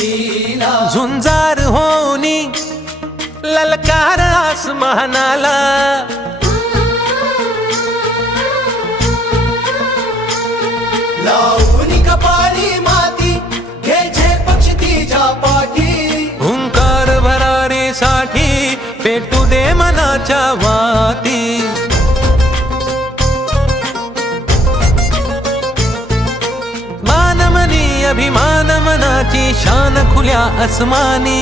हिमतीला झुंजार होनी ललकार आसमानाला लावून कपाळी माती घे झेप तिच्या पाठी हुंकार भरारीसाठी पेटू दे मनाच्या वाती मानमनी अभिमान मनाची शान खुल्या आसमानी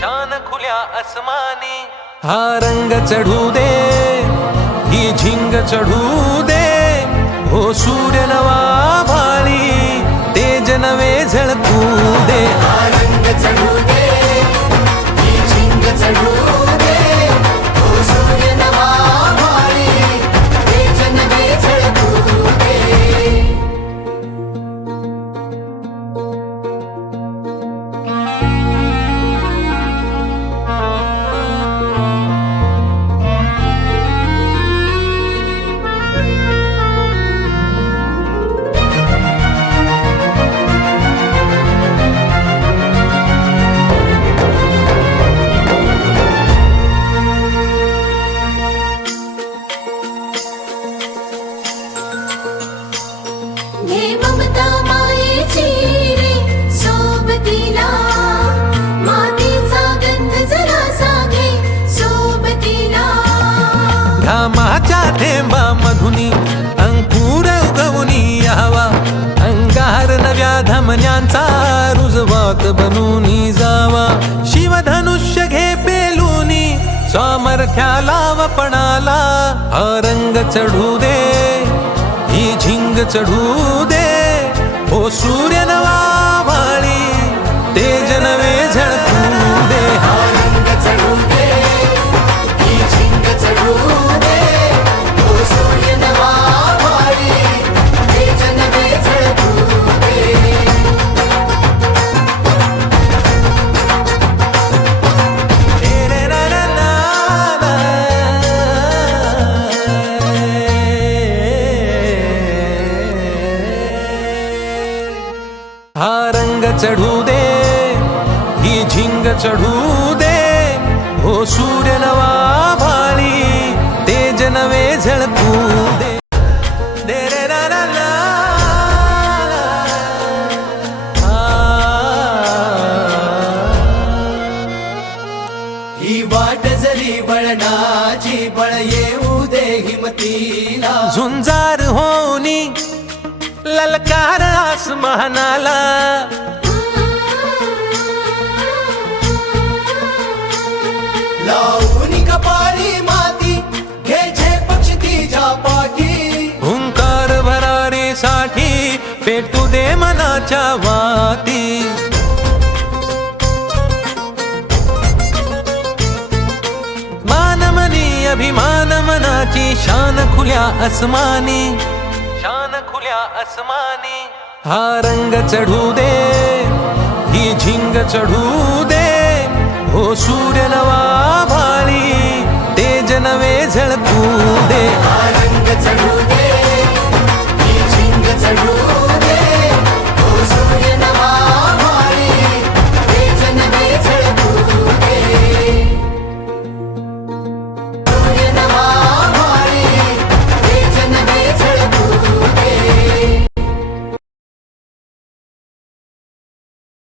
शान खुल्या आसमानी हा रंग चढू दे ही झिंग चढू दे हो सूर्य नवा भाळी तेज नवे झळकू दे रंग चढू दे ही झिंग चढू दे हो सूर्य नवा भाळी तेज नवे झळकू दे घे ममता मायेची रे सोबतीला मातीचा गंध जरासा घे सोबतीला घामाच्या थेंबा मधुनी अंकुर उगवूनी यावा अंगार नव्या धमन्यांचा रुजवात बनूनी जावा शिवधनुष्य घे पेलूनी सामर्थ्याला वपणाला हा रंग चढू दे ही झिंग चढू दे हो सूर्य नवा भाळी तेज नवे झळकू दे रंग चढू दे ही झिंग चढू दे हो सूर्य नवा भाळी तेज नवे झळकू दे रे रा रा रा रा. हा रंग चढू दे ही झिंग चढू दे हो सूर्य नवा भाळी तेज नवे झळकू दे दे रे रा रा ला ला. ही वाट जरी वळणाची बळ येऊ दे हिमतीला झुंजार होनी ललकार आसमानाला लावून कपाळी माती घे झेप तिच्या पाठी हुंकार भरारीसाठी पेटू दे मनाच्या वाती मानमनी अभिमान मनाची शान खुल्या आसमानी शान खुल्या आसमानी हा रंग चढू दे ही झिंग चढू दे हो सूर्य नवा भाळी तेज नवे झळकू दे रंग चढू दे ही झिंग चढू